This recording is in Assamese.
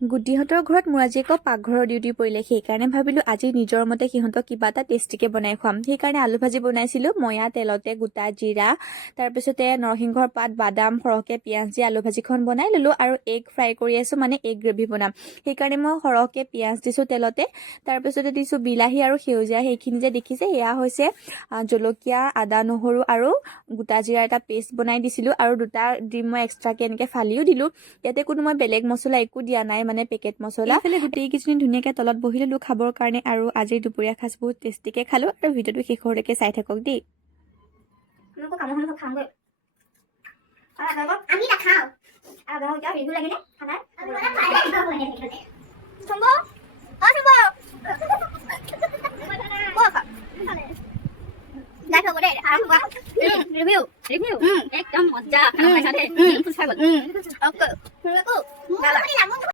গুটিহঁতৰ ঘৰত মোৰ আজি আকৌ পাকঘৰৰ ডিউটি পৰিলে, সেইকাৰণে ভাবিলোঁ আজি নিজৰ মতে সিহঁতক কিবা এটা টেষ্টিকৈ বনাই খুৱাম। সেইকাৰণে আলু ভাজি বনাইছিলোঁ। ময়া তেলতে গোটা জিৰা, তাৰপিছতে নৰসিংহৰ পাত, বাদাম, সৰহকৈ পিঁয়াজ দি আলু ভাজিখন বনাই ল'লোঁ আৰু এগ ফ্ৰাই কৰি আছোঁ, মানে এগ গ্ৰেভি বনাম। সেইকাৰণে মই সৰহকৈ পিঁয়াজ দিছোঁ তেলতে, তাৰপিছতে দিছোঁ বিলাহী আৰু সেউজীয়া, সেইখিনি যে দেখিছে এয়া হৈছে জলকীয়া, আদা, নহৰু আৰু গোটা জিৰা এটা পেষ্ট বনাই দিছিলোঁ আৰু 2টা ডিম মই এক্সট্ৰাকৈ এনেকৈ ফালিও দিলোঁ। ইয়াতে কোনো মই বেলেগ মছলা একো দিয়া নাই, মানে পেকেট মছলা। এইফালে গোটেইকেইজনী ধুনীয়াকৈ তলত বহি ল'লোঁ খাবৰ কাৰণে আৰু আজিৰ দুপৰীয়া সাঁজ বহুত টেষ্টিকৈ খালোঁ। আৰু ভিডিঅ'টো শেষলৈকে চাই থাকক দেই। আমি নাখাওঁ আৰু এতিয়া ৰিভিউ লাগে নে খানা চম্বো চম্বো নাই হ'ব দে আৰম্ভ কৰা ৰিভিউ একদম মজা খানা পাইছা দে ফুল চাই গ'ল